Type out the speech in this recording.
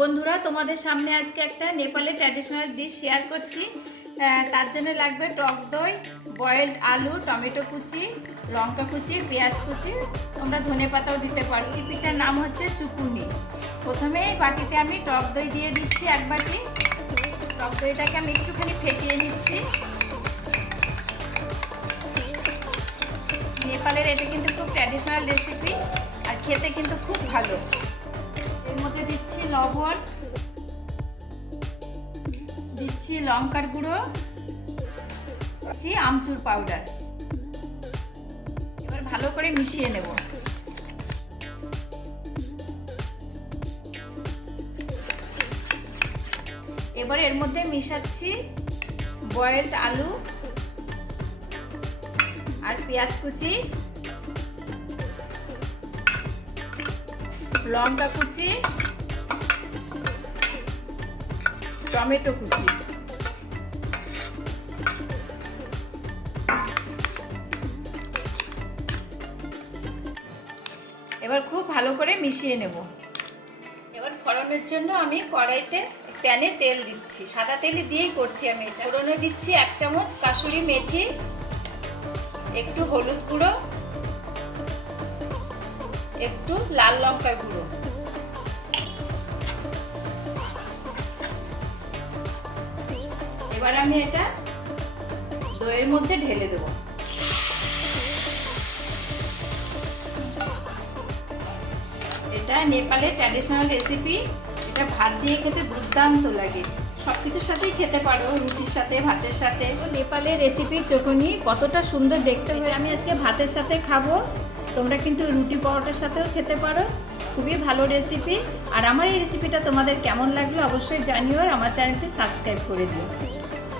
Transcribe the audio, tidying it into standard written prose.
বন্ধুরা, তোমাদের সামনে আজকে একটা নেপালের ট্র্যাডিশনাল ডিশ শেয়ার করছি। তার জন্য লাগবে টক দই, বয়েলড আলু, টমেটো কুচি, লঙ্কা কুচি, পেঁয়াজ কুচি, তোমরা ধনেপাতাও দিতে পারো। রেসিপিটার নাম হচ্ছে চুকুনি। প্রথমে বাটিতে আমি টক দই দিয়ে দিচ্ছি, এক বাটি। টক দইটাকে আমি একটুখানি ফেটিয়ে নিচ্ছি। নেপালের এটা কিন্তু খুব ট্র্যাডিশনাল রেসিপি, আর খেতে কিন্তু খুব ভালো। এর মধ্যে দিচ্ছি লবণ, দিচ্ছি লঙ্কার গুঁড়ো, দিচ্ছি আমচুর পাউডার। এবার ভালো করে মিশিয়ে নেব। এবার এর মধ্যে মিশাচ্ছি বয়েলড আলু আর পেঁয়াজ কুচি, লঙ্কা কুচি, টমেটো কুচি। এবার খুব ভালো করে মিশিয়ে নেব। এবার ফোড়নের জন্য আমি কড়াইতে প্যানে তেল দিচ্ছি, সাদা তেল দিয়েই করছি আমি এটা। ফোড়নে দিচ্ছি 1 চামচ কাসুরি মেথি, একটু হলুদ গুঁড়ো, একটু লাল লঙ্কার গুঁড়ো। এবার আমি এটা দইয়ের মধ্যে ঢেলে দেব। এটা নেপালের ট্র্যাডিশনাল রেসিপি। এটা ভাত দিয়ে খেতে দুর্দান্ত লাগে। সব কিছুর সাথেই খেতে পারো, রুটির সাথে, ভাতের সাথে। নেপালের রেসিপি চকুনি কতটা সুন্দর দেখতে হয়। আমি আজকে ভাতের সাথে খাবো, তোমরা কিন্তু রুটি পরোটার সাথেও খেতে পারো। খুবই ভালো রেসিপি। আর আমার এই রেসিপিটা তোমাদের কেমন লাগলো অবশ্যই জানিও, আর আমার চ্যানেলটি সাবস্ক্রাইব করে দিও।